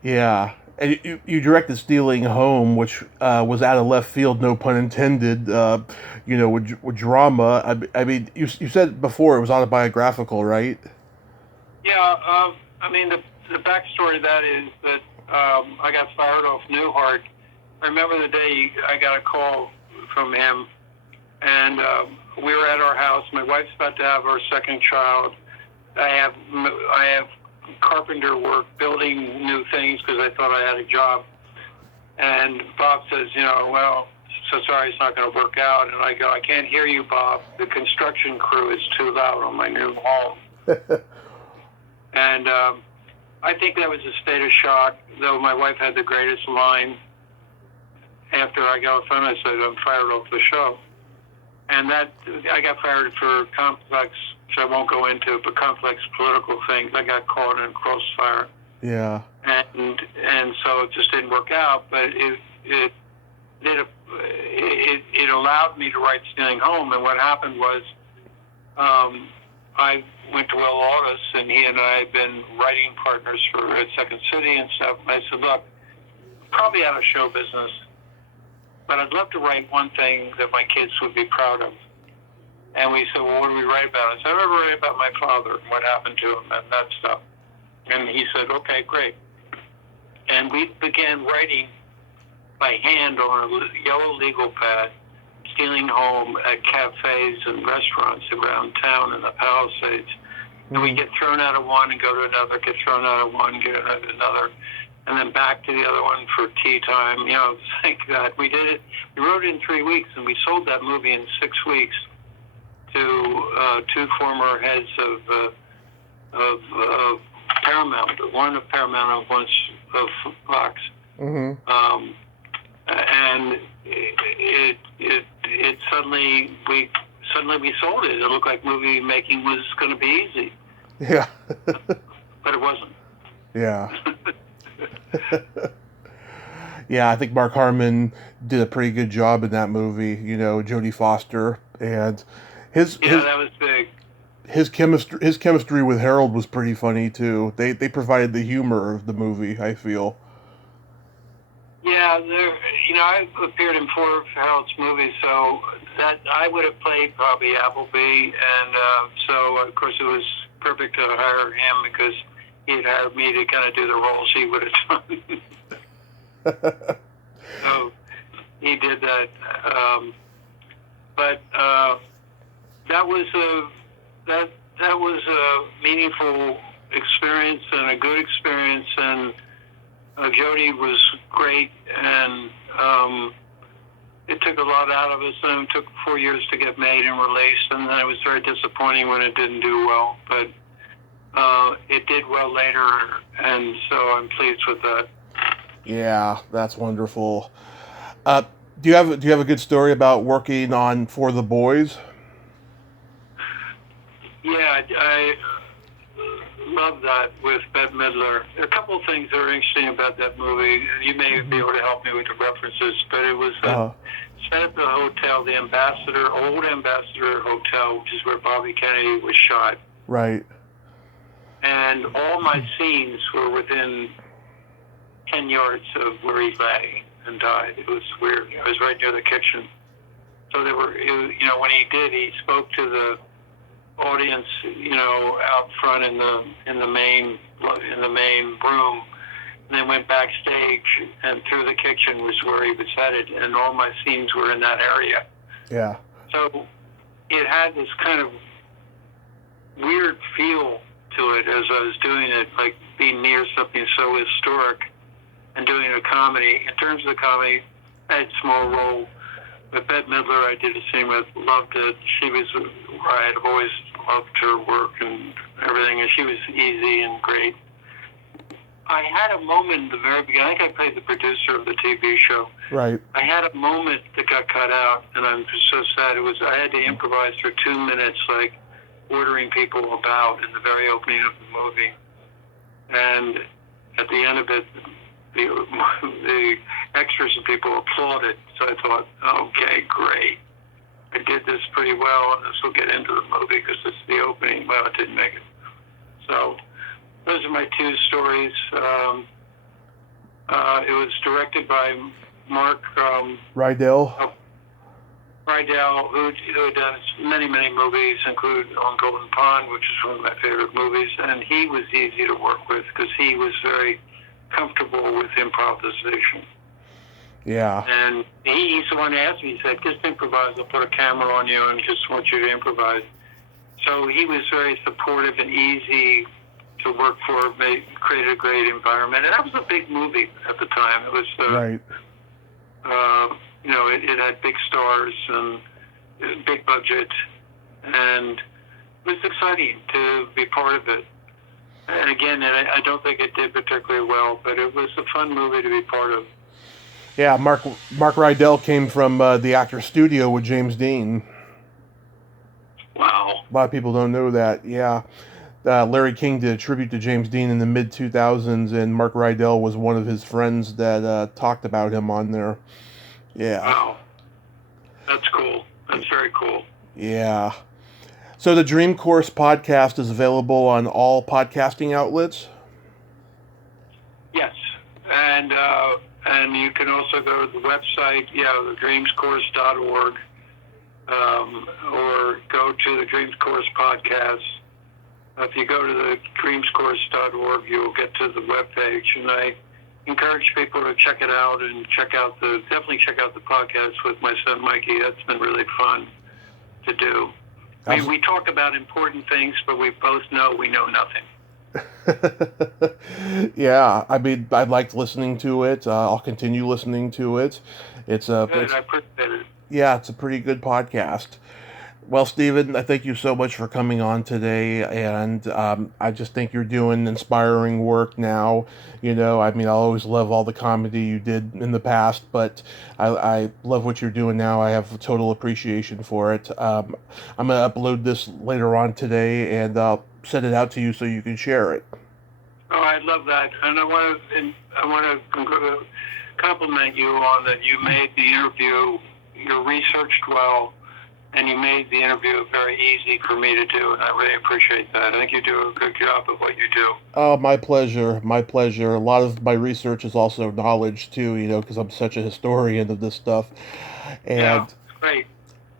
Yeah, and you directed Stealing Home, which was out of left field, no pun intended. With drama. I mean, you said before it was autobiographical, right? Yeah. I mean, the backstory of that is that I got fired off Newhart. I remember the day I got a call from him, and we were at our house. My wife's about to have her second child. I have carpenter work, building new things because I thought I had a job. And Bob says, well, so sorry, it's not going to work out. And I go, I can't hear you, Bob. The construction crew is too loud on my new home. And I think that was a state of shock, though my wife had the greatest line. After I got off the phone, I said, I'm fired off the show. And that I got fired for complex, which I won't go into, but complex political things. I got caught in a crossfire. Yeah. And so it just didn't work out. But it allowed me to write Stealing Home. And what happened was, I went to Will Aldous, and he and I had been writing partners at Second City and stuff. And I said, look, probably out of show business, but I'd love to write one thing that my kids would be proud of. And we said, well, what do we write about? I said, I never write about my father and what happened to him and that stuff. And he said, okay, great. And we began writing by hand on a yellow legal pad, Stealing Home at cafes and restaurants around town in the Palisades. And we get thrown out of one and go to another, get thrown out of one, get out of another, and then back to the other one for tea time. Thank God. We did it. We wrote it in 3 weeks, and we sold that movie in 6 weeks to two former heads of Paramount, one of Paramount and one of Fox. Mm-hmm. And it suddenly we sold it. It looked like movie making was going to be easy. Yeah. But it wasn't. Yeah. Yeah, I think Mark Harmon did a pretty good job in that movie. Jodie Foster and his that was big. His chemistry with Harold was pretty funny too. They provided the humor of the movie, I feel. Yeah, I appeared in 4 of Harold's movies, so that I would have played probably Appleby, and so of course it was perfect to hire him because he'd hired me to kind of do the roles he would have done. So he did that, but that was a meaningful experience and a good experience, and Jodie was great, and it took a lot out of us, and it took 4 years to get made and released, and then it was very disappointing when it didn't do well, but it did well later, and so I'm pleased with that. Yeah, that's wonderful. Do you have a good story about working on For the Boys? Yeah, I love that with Bette Midler. A couple of things that are interesting about that movie. You may be able to help me with the references, but it was set at the hotel, the Old Ambassador Hotel, which is where Bobby Kennedy was shot. Right. And all my scenes were within 10 yards of where he lay and died. It was weird. I was right near the kitchen. So when he did, he spoke to the audience, out front in the main room, and then went backstage, and through the kitchen was where he was headed, and all my scenes were in that area. Yeah. So it had this kind of weird feel to it as I was doing it, like being near something so historic and doing a comedy. In terms of the comedy, I had a small role. With Bette Midler, I did a scene with, loved it. She was, I had always loved her work and everything, and she was easy and great. I had a moment in the very beginning, I think I played the producer of the TV show. Right. I had a moment that got cut out, and I'm so sad. I had to improvise for 2 minutes, like ordering people about in the very opening of the movie. And at the end of it, the extras and people applauded. So I thought, okay, great. I did this pretty well, and this will get into the movie because it's the opening. Well, it didn't make it. So those are my 2 stories. It was directed by Mark Rydell. Rydell, who had done many, many movies, including On Golden Pond, which is one of my favorite movies. And he was easy to work with because he was very comfortable with improvisation. Yeah. And he's the one who asked me, he said, just improvise. I'll put a camera on you and just want you to improvise. So he was very supportive and easy to work for, created a great environment. And that was a big movie at the time. It was, right. It had big stars and big budget. And it was exciting to be part of it. And again, I don't think it did particularly well, but it was a fun movie to be part of. Yeah, Mark Rydell came from the Actors Studio with James Dean. Wow. A lot of people don't know that. Yeah. Larry King did a tribute to James Dean in the mid-2000s, and Mark Rydell was one of his friends that talked about him on there. Yeah. Wow. That's cool. That's very cool. Yeah. So the Dream Course podcast is available on all podcasting outlets? Yes. And you can also go to the website, thedreamscourse.org, or go to the Dreams Course podcast. If you go to the dreamscourse.org, you'll get to the webpage, and I encourage people to check it out and definitely check out the podcast with my son Mikey. That's been really fun to do. We talk about important things, but we both know we know nothing. Yeah, I mean, I liked listening to it. I'll continue listening to it. I appreciate it. Yeah, it's a pretty good podcast. Well, Stephen, I thank you so much for coming on today, and I just think you're doing inspiring work now. I mean, I always love all the comedy you did in the past, but I love what you're doing now. I have total appreciation for it. I'm gonna upload this later on today, and I'll send it out to you so you can share it. Oh, I love that, and I want to compliment you on that. You made the interview, you researched well, and you made the interview very easy for me to do, and I really appreciate that. I think you do a good job of what you do. Oh, my pleasure. My pleasure. A lot of my research is also knowledge too, because I'm such a historian of this stuff. Yeah, And great.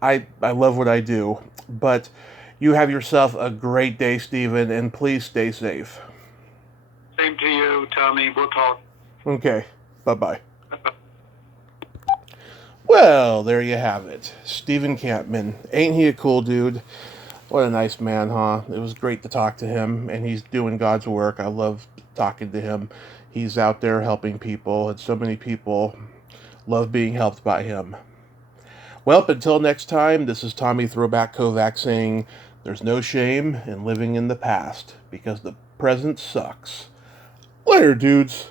I love what I do. But you have yourself a great day, Stephen, and please stay safe. Same to you, Tommy. We'll talk. Okay. Bye-bye. Well, there you have it. Stephen Kampmann. Ain't he a cool dude? What a nice man, huh? It was great to talk to him, and he's doing God's work. I love talking to him. He's out there helping people, and so many people love being helped by him. Well, until next time, this is Tommy Throwback Kovac saying, there's no shame in living in the past, because the present sucks. Later, dudes.